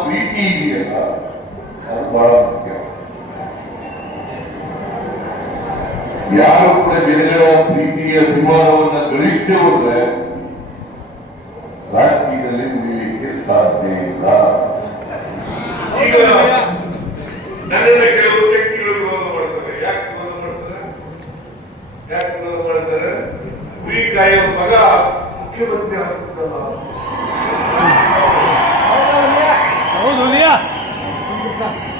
ಪ್ರೀತಿ ಇದೆಯಲ್ಲ ಅದು ಬಹಳ ಮುಖ್ಯ ಯಾರು ಕೂಡ ಜನಗಳ ಪ್ರೀತಿಯ ಅಭಿಮಾನವನ್ನ ಗಳಿಸದೆ ಹೋದ್ರೆ ರಾಜಕೀಯದಲ್ಲಿ ಸಾಧ್ಯ ಇಲ್ಲ ನನ್ನನ್ನ ಕೆಲವು ಶಕ್ತಿಗಳು ವಿರೋಧ ಮಾಡ್ತಾರೆ ಯಾಕೆ ವಿರೋಧ ಮಾಡ್ತಾರೆ ಯಾಕೆ ವಿರೋಧ ಮಾಡ್ತಾರೆ ಕುರಿ ಕಾಯುವ ಮಗ ಮುಖ್ಯಮಂತ್ರಿ ಆಗ್ಬೇಕಲ್ಲ. ಹೌದು ಲಿಯಾ.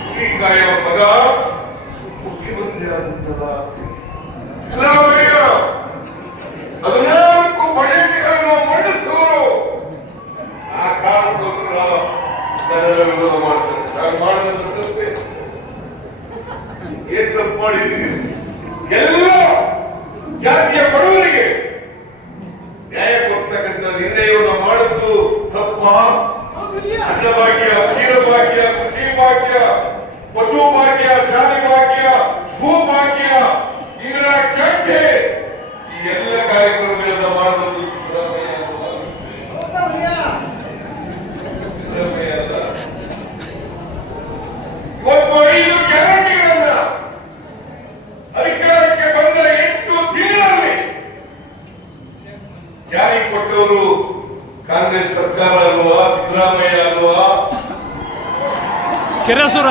ಕುರಿ ಮಗ ಮುಖ್ಯಮಂತ್ರಿ ಆಗ್ಬೇಕಲ್ಲ. ಸಿದ್ದರಾಮಯ್ಯ ಹದಿನಾಲ್ಕು ಬಜೆಟ್ಗಳನ್ನು ಮಂಡಿಸಿದವರು ಆ ಕಾರಣಕ್ಕೋಸ್ಕರ ನನ್ನನ್ನು ವಿರೋಧ ಮಾಡ್ತಾರೆ. ನಾನು ಮಾಡಿದ ತಪ್ಪೇ. ಏನ್ ತಪ್ಪು ಮಾಡಿದ್ದೀರಿ ತಪ್ಪ ಅನ್ನಭಾಗ್ಯ ಕ್ಷೀರಭಾಗ್ಯ ಕೃಷಿ ಭಾಗ್ಯ ಪಶು ಭಾಗ್ಯ ಶಾಲೆ ಭಾಗ್ಯ ಭೂಭಾಗ್ಯ ಇಂದಿರಾ ಕ್ಯಾಂಟೆ ಈ ಎಲ್ಲ ಕಾರ್ಯಕ್ರಮಗಳನ್ನ ಮಾಡಿದ್ದು ಸಿದ್ದರಾಮಯ್ಯ ಅಲ್ವಾ? ಸಿದ್ದರಾಮಯ್ಯ ಅಲ್ಲ. ಇವತ್ತು ಐದು ಗ್ಯಾರಂಟಿಗಳನ್ನ ಅಧಿಕಾರಕ್ಕೆ ಬಂದ ಎಂಟು ದಿನದಲ್ಲಿ ಜಾರಿ ಕೊಟ್ಟವರು ಕಾಂಗ್ರೆಸ್ ಸರ್ಕಾರ ಅಲ್ವಾ ಸಿದ್ದರಾಮಯ್ಯ ಅಲ್ವಾ? ಕೆರಸೂರ